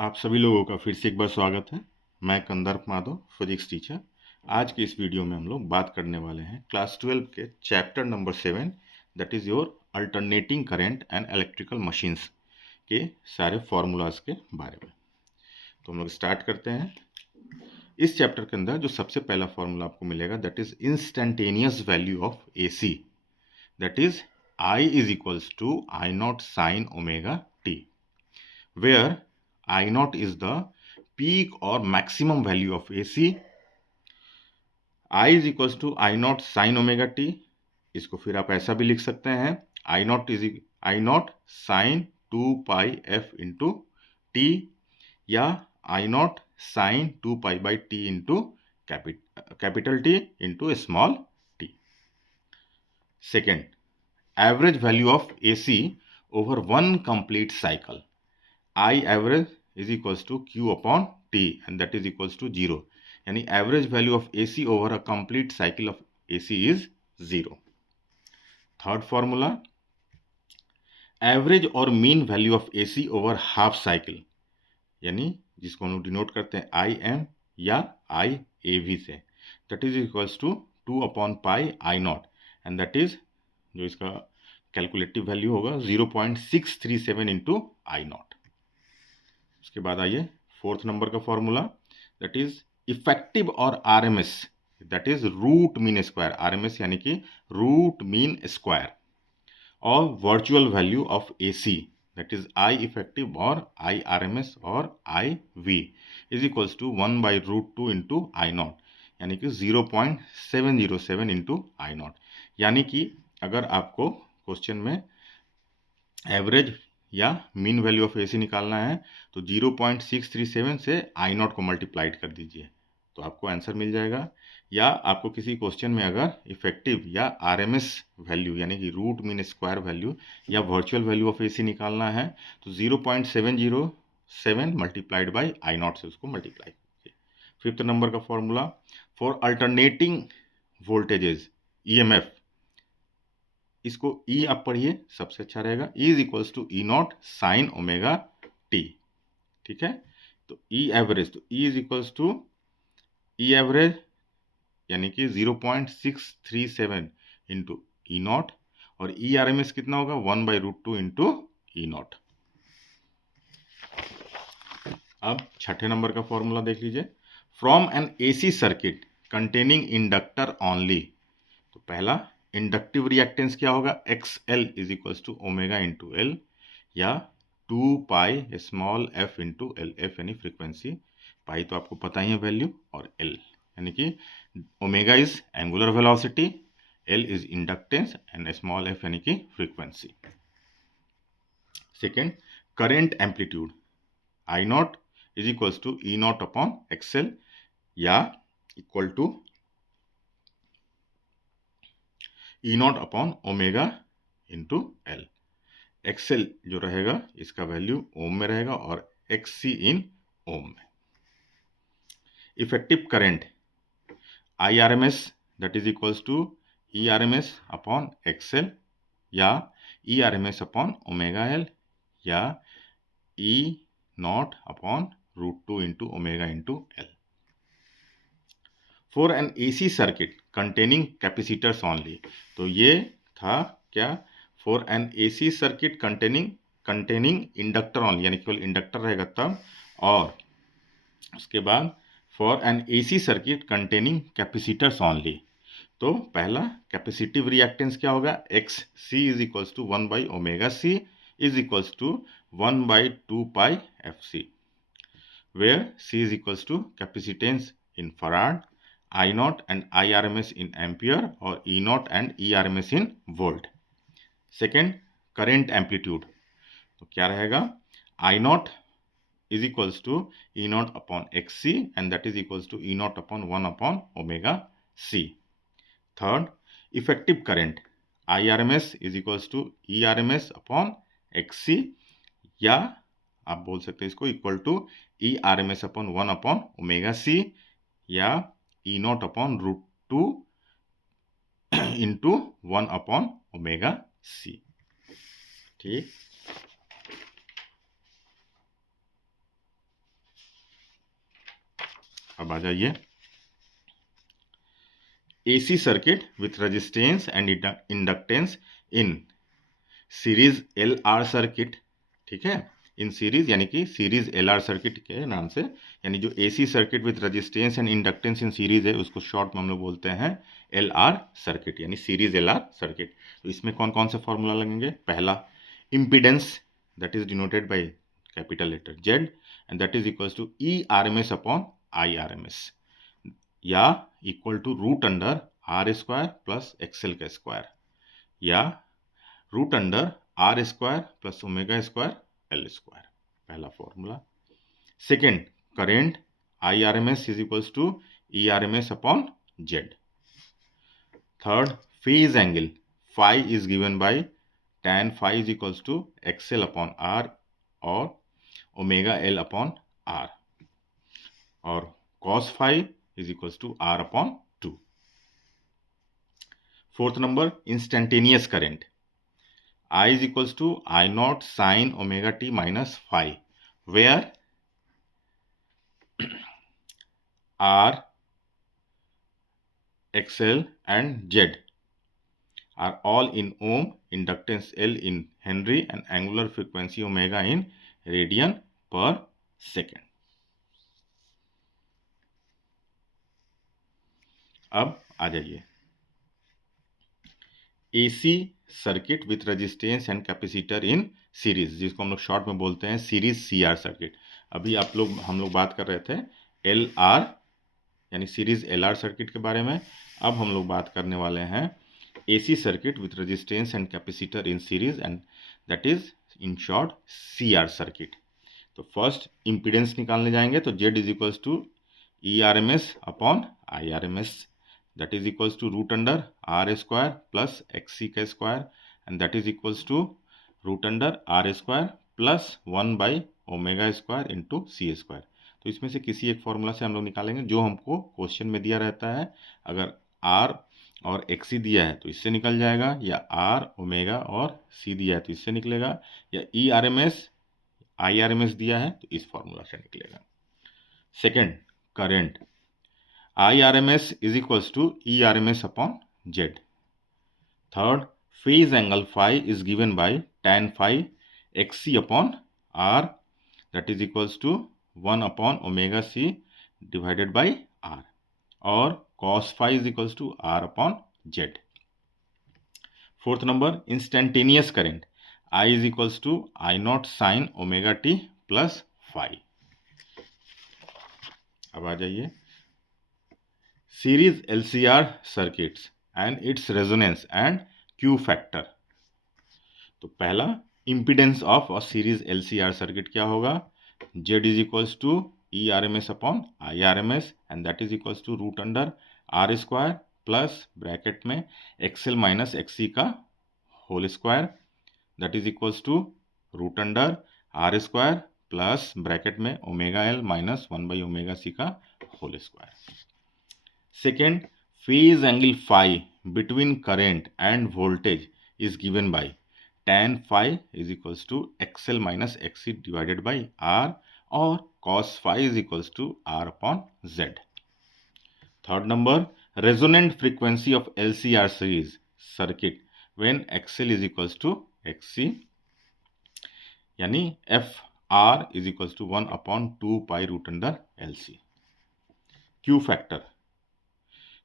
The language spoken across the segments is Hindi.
आप सभी लोगों का फिर से एक बार स्वागत है। मैं कंदर्प माधव, फिजिक्स टीचर। आज के इस वीडियो में हम लोग बात करने वाले हैं क्लास 12 के chapter number 7, that is your alternating current and electrical machines के सारे फार्मूलाज के बारे में। तो हम लोग स्टार्ट करते हैं। इस चैप्टर के अंदर जो सबसे पहला फार्मूला आपको मिलेगा that is instantaneous value of AC, that is I is equals to I naught sine omega t, where I naught is the peak or maximum value of AC. I is equals to I naught sin omega t. इसको फिर आप ऐसा भी लिख सकते हैं I naught is I naught sin 2 pi f into t, या I naught sin 2 pi by t into capital T into small t. Second, average value of AC over one complete cycle. I average is equals to Q upon T and that is equals to 0. यानी average value of AC over a complete cycle of AC is 0. Third formula, average or mean value of AC over half cycle, यानी जिसको हम डिनोट करते हैं IM या IAV से, that is equals to 2 upon pi I naught and that is जो इसका कैलकुलेटिव वैल्यू होगा 0.637 इंटू I naught. उसके बाद आइए फोर्थ नंबर का फॉर्मूला, दैट इज इफेक्टिव और RMS, that is root mean square, RMS यानी कि रूट मीन स्क्वायर, और virtual value of AC, that is I effective और I RMS और IV is equals to 1/√2 into I naught, यानी कि 0.707 इंटू I नॉट. यानी कि अगर आपको क्वेश्चन में एवरेज या मीन वैल्यू ऑफ AC निकालना है तो 0.637 से I नॉट को मल्टीप्लाइड कर दीजिए तो आपको आंसर मिल जाएगा. या आपको किसी क्वेश्चन में अगर इफेक्टिव या RMS वैल्यू यानी कि रूट मीन स्क्वायर वैल्यू या वर्चुअल वैल्यू ऑफ AC निकालना है तो 0.707 मल्टीप्लाइड बाई I नॉट से उसको मल्टीप्लाई कीजिए. फिफ्थ नंबर का formula, for alternating voltages EMF, इसको E आप पढ़िए सबसे अच्छा रहेगा, E is equals to E naught sine omega t. ठीक है, तो E एवरेज, तो E is equals to E average यानी कि 0.637 इंटू E नॉट, और E RMS कितना होगा 1/√2 इंटू E नॉट. अब छठे नंबर का फॉर्मूला देख लीजिए, from an AC circuit containing inductor only. तो पहला इंडक्टिव रिएक्टेंस क्या होगा, XL is equals to omega into L, या 2 pi small f into L. F यानी फ्रीक्वेंसी, पाई तो आपको पता ही है वैल्यू, और एल यानी कि omega is angular velocity, L is inductance and small f यानी कि frequency. Second, current amplitude I naught is equals to E naught upon XL, या equal to E naught upon omega into L. XL जो रहेगा इसका वैल्यू ओम में रहेगा और XC इन ओम में. Effective current IRMS that is equals to ERMS upon XL, या ERMS अपॉन ओमेगा एल, या E naught upon √2 into omega into L. For an AC circuit containing capacitors only, तो ये था क्या, for an AC circuit containing inductor only, यानी केवल इंडक्टर रहेगा तब, और उसके बाद for an AC circuit containing capacitors only, तो पहला कैपेसिटिव रिएक्टेंस क्या होगा, XC is equals to 1/ωc is equals to 1/2 pi FC, where C is equals to capacitance in farad, I naught and IRMS in ampere, और E naught and ERMS in volt. Second, current amplitude, तो क्या रहेगा, I naught is equals to E naught upon XC and that is equals to E naught upon 1 upon omega C. Third, effective current IRMS is equals to ERMS upon XC, या आप बोल सकते हैं इसको equal to ERMS upon 1 upon omega C, या E naught upon √2 into 1 upon omega C. ठीक, अब आ जाइए, AC circuit with resistance and inductance in series LR circuit, ठीक है, इन सीरीज यानी कि सीरीज LR सर्किट के नाम से, यानी जो AC circuit with resistance and inductance in series है उसको शॉर्ट में हम लोग बोलते हैं LR सर्किट, यानी सीरीज LR सर्किट। तो इसमें कौन कौन से फॉर्मूला लगेंगे? पहला, impedance that is denoted by capital letter Z and that is equals to ERMS upon IRMS, या equal to root under R square plus XL का स्क्वायर, या root under R square plus omega square L square, पहला formula. Second, current IRMS is equals to ERMS upon Z। Third, phase angle phi is given by tan phi is equals to XL upon R और ओमेगा L अपॉन R, और cos phi is equals to R upon 2। Fourth number, instantaneous current I is equals to I naught sin omega t minus phi, where R, XL and Z are all in ohm, inductance L in Henry and angular frequency omega in radian per second। अब आ जाइए, AC circuit with resistance and capacitor in series, जिसको हम लोग शॉर्ट में बोलते हैं सीरीज CR सर्किट। अभी हम लोग बात कर रहे थे LR यानी सीरीज LR सर्किट के बारे में। अब हम लोग बात करने वाले हैं AC circuit with resistance and capacitor in series and that is in short CR circuit. तो फर्स्ट इम्पीडेंस निकालने जाएंगे, तो Z is equals to ERMS upon IRMS, that is equals to root under R square plus XC का square and that is equals to root under R square plus 1 by omega square into C square। तो इसमें से किसी एक फॉर्मूला से हम लोग निकालेंगे जो हमको क्वेश्चन में दिया रहता है। अगर R और XC दिया है तो इससे निकल जाएगा, या R ओमेगा और C दिया है तो इससे निकलेगा, या ERMS IRMS दिया है तो इस फॉर्मूला से निकलेगा। Second, current IRMS is equals to ERMS upon Z। Third, phase angle phi is given by tan phi XC upon R, that is equals to 1 upon omega C divided by R, और cos phi is equals to R upon Z। Fourth number, instantaneous current I is equals to I naught sin omega t plus phi। अब आ जाइए, series LCR circuits and it's resonance and Q factor. तो पहला, impedance of a series LCR circuit क्या होगा? Z is equals to ERMS upon IRMS and that is equals to root under R square plus bracket में XL माइनस XC का whole square, that is equals to root under R square plus bracket में omega L minus 1 by omega C का whole square. Second, phase angle phi between current and voltage is given by tan phi is equals to XL minus XC divided by R, or cos phi is equals to R upon Z। Third number, resonant frequency of LCR series circuit when XL is equals to XC, यानी FR is equals to 1 upon 2 pi root under LC। Q factor,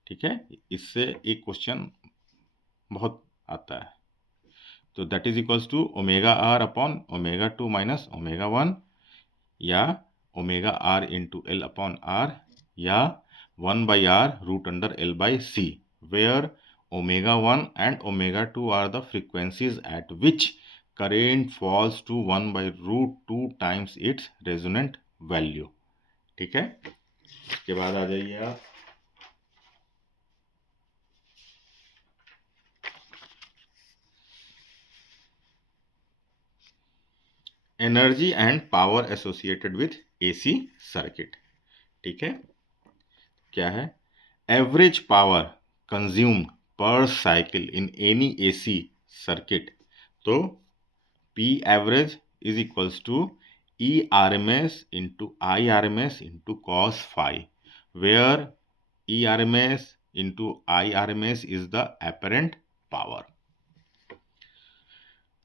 ठीक है, इससे एक क्वेश्चन बहुत आता है, तो that is equals to omega R upon omega 2 minus omega 1, या omega R into L upon R, या 1 by R root under L by C, where omega 1 and omega 2 are the frequencies at which current falls to 1 by root 2 times its resonant value. ठीक है, इसके बाद आ जाइए आप energy and power associated with AC circuit. ठीक है, क्या है? Average power consumed per cycle in any AC circuit, तो P average is equals to ERMS into IRMS into cos phi, where ERMS into IRMS is the apparent power.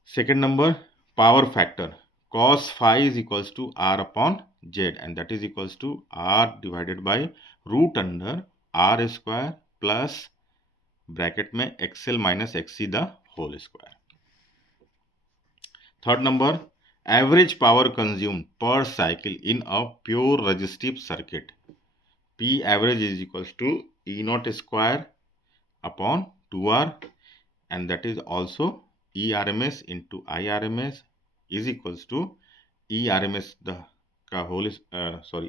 Second number, power factor. Cos phi is equals to R upon Z, and that is equals to R divided by root under R square plus bracket में XL minus XC the whole square. Third number, average power consumed per cycle in a pure resistive circuit. P average is equals to E naught square upon 2R, and that is also ERMS into IRMS is equals to ERMS the का whole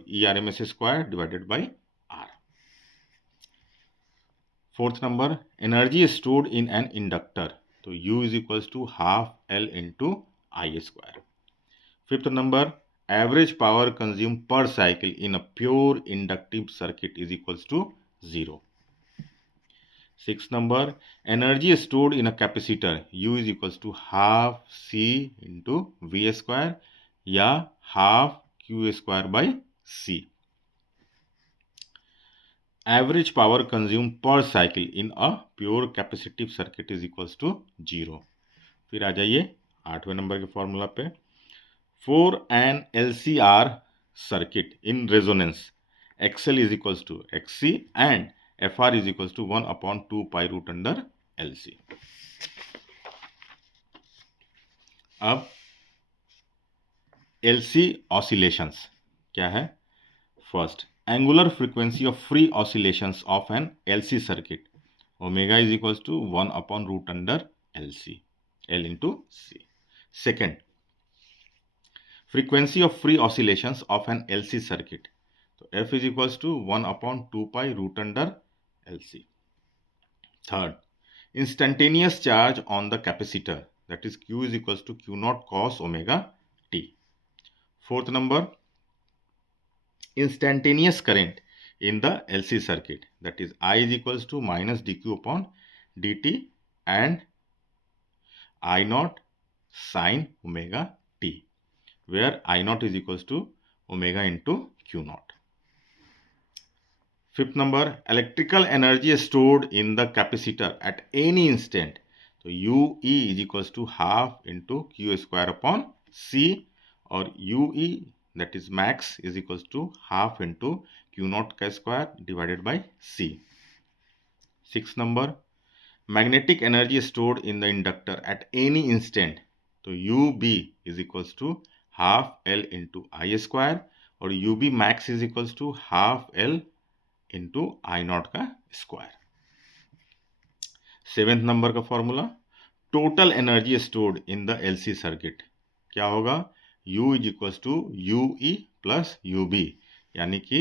ERMS square divided by R. Fourth number, energy stored in an inductor. So U is equals to half L into I square. Fifth number, average power consumed per cycle in a pure inductive circuit is equals to 0. Sixth number, energy stored in a capacitor U is equals to half C into V square या half Q square by C. Average power consumed per cycle in a pure capacitive circuit is equals to 0. फिर आ जाइए 8वें नंबर के फॉर्मूला पे. For an LCR circuit in resonance, XL is equals to XC and FR is equals to 1 upon 2 pi root under LC. अब LC oscillations क्या है? First, angular frequency of free oscillations of an LC circuit. Omega is equals to 1 upon root under LC, L into C. Second, frequency of free oscillations of an LC circuit. So F is equals to 1 upon 2 pi root under LC. Third, instantaneous charge on the capacitor, that is Q is equals to Q naught cos omega t. Fourth number, instantaneous current in the LC circuit, that is I is equals to minus dq upon dt and I naught sin omega t, where I naught is equals to omega into Q naught. Fifth number, electrical energy stored in the capacitor at any instant. So UE is equals to half into Q square upon C, or UE that is max is equals to half into Q naught का square divided by C. Sixth number, magnetic energy stored in the inductor at any instant. So UB is equals to half L into I square, और UB max is equals to half L into I naught का स्क्वायर. सेवेंथ नंबर का formula, total energy stored in the LC circuit क्या होगा? U is equals to UE plus UB, यानी कि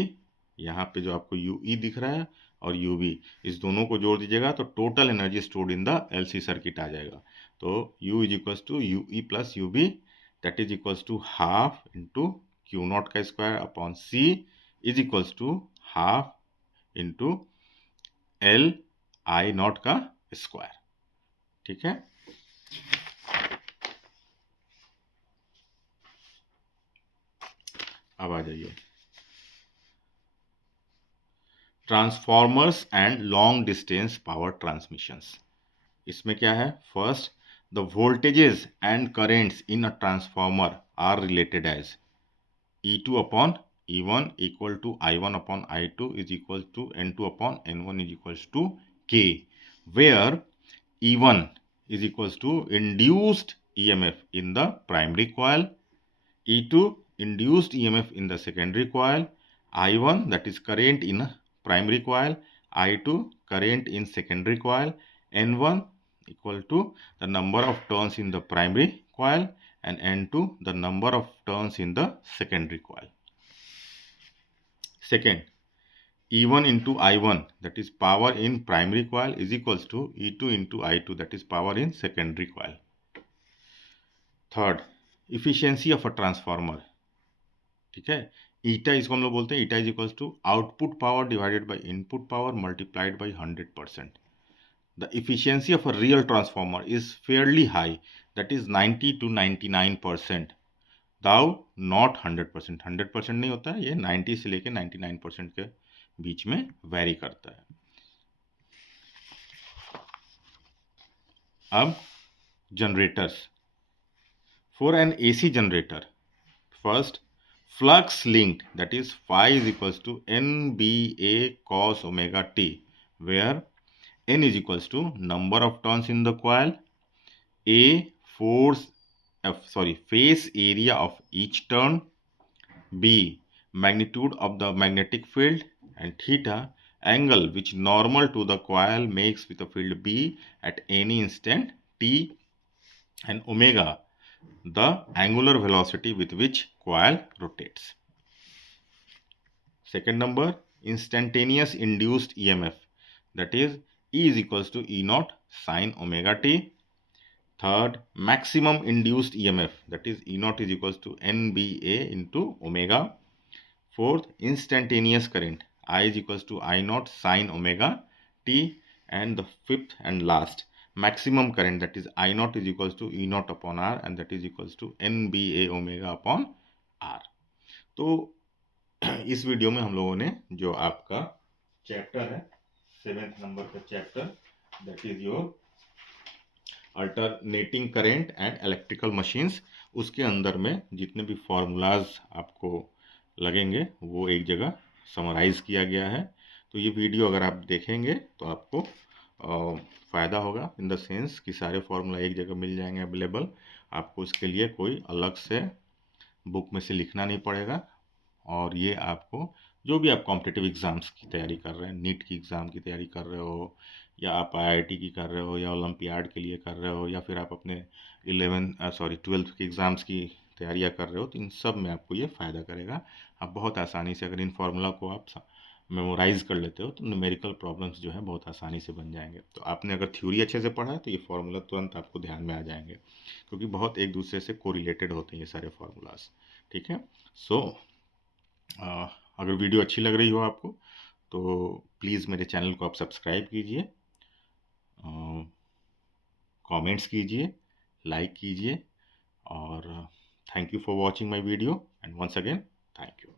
यहाँ पे जो आपको UE दिख रहा है और UB, इस दोनों को जोड़ दीजिएगा तो total energy stored in the LC circuit आ जाएगा. तो U is equals to UE plus UB, that is equals to half into Q naught का square upon C is equals to half into L I naught का स्क्वायर. ठीक है. अब आ जाइए transformers and long distance power transmissions. इसमें क्या है? First, the voltages and currents in a transformer are related as E2 upon E1 equal to I1 upon I2 is equal to N2 upon N1 is equals to K, where E1 is equals to induced EMF in the primary coil, E2 induced EMF in the secondary coil, I1 that is current in primary coil, I2 current in secondary coil, N1 equal to the number of turns in the primary coil and N2 the number of turns in the secondary coil. Second, E1 into I1 that is power in primary coil is equals to E2 into I2 that is power in secondary coil. Third, efficiency of a transformer. ठीक है. ईटा इसको हम लोग बोलते हैं, eta is equals to output power divided by input power multiplied by 100%. The efficiency of a real transformer is fairly high, that is 90 to 99%, though not 100%. 100% नहीं होता है, ये 90 से लेके 99% के बीच में वेरी करता है। अब generators, for an AC generator, first flux linked, that is phi is equals to NBA cos omega t, where n is equals to number of turns in the coil, a force face area of each turn, b magnitude of the magnetic field, and theta angle which normal to the coil makes with the field b at any instant t, and omega the angular velocity with which coil rotates. Second number, instantaneous induced EMF, that is E is equals to E naught sine omega t. Third, maximum induced EMF, that is E naught is equals to NBA into omega. Fourth, instantaneous current, I is equals to I naught sine omega t. And the fifth and last, maximum current, that is I naught is equals to E naught upon R, and that is equals to NBA omega upon R. तो इस वीडियो में हम लोगों ने जो आपका चैप्टर है 7th नंबर का chapter, that is your alternating current and electrical machines, उसके अंदर में जितने भी फॉर्मूलाज आपको लगेंगे वो एक जगह समराइज किया गया है। तो ये वीडियो अगर आप देखेंगे तो आपको फ़ायदा होगा, इन द सेंस कि सारे फार्मूला एक जगह मिल जाएंगे अवेलेबल। आपको इसके लिए कोई अलग से बुक में से लिखना नहीं पड़ेगा। और ये आपको जो भी आप कॉम्पिटिटिव एग्ज़ाम्स की तैयारी कर रहे हैं, नीट की एग्ज़ाम की तैयारी कर रहे हो, या आप IIT की कर रहे हो, या ओलंपियाड के लिए कर रहे हो, या फिर आप अपने 12th की एग्ज़ाम्स की तैयारियां कर रहे हो, तो इन सब में आपको ये फ़ायदा करेगा। आप बहुत आसानी से अगर इन फार्मूला को आप मेमोराइज़ कर लेते हो तो न्यूमेरिकल प्रॉब्लम्स जो है बहुत आसानी से बन जाएंगे। तो आपने अगर थ्योरी अच्छे से पढ़ा है तो ये फार्मूला तुरंत आपको ध्यान में आ जाएंगे, क्योंकि बहुत एक दूसरे से कोरिलेटेड होते हैं ये सारे फार्मूलाज। ठीक है, सो अगर वीडियो अच्छी लग रही हो आपको तो प्लीज़ मेरे चैनल को आप सब्सक्राइब कीजिए, कमेंट्स कीजिए, लाइक कीजिए, और thank you for watching my video, and once again thank you.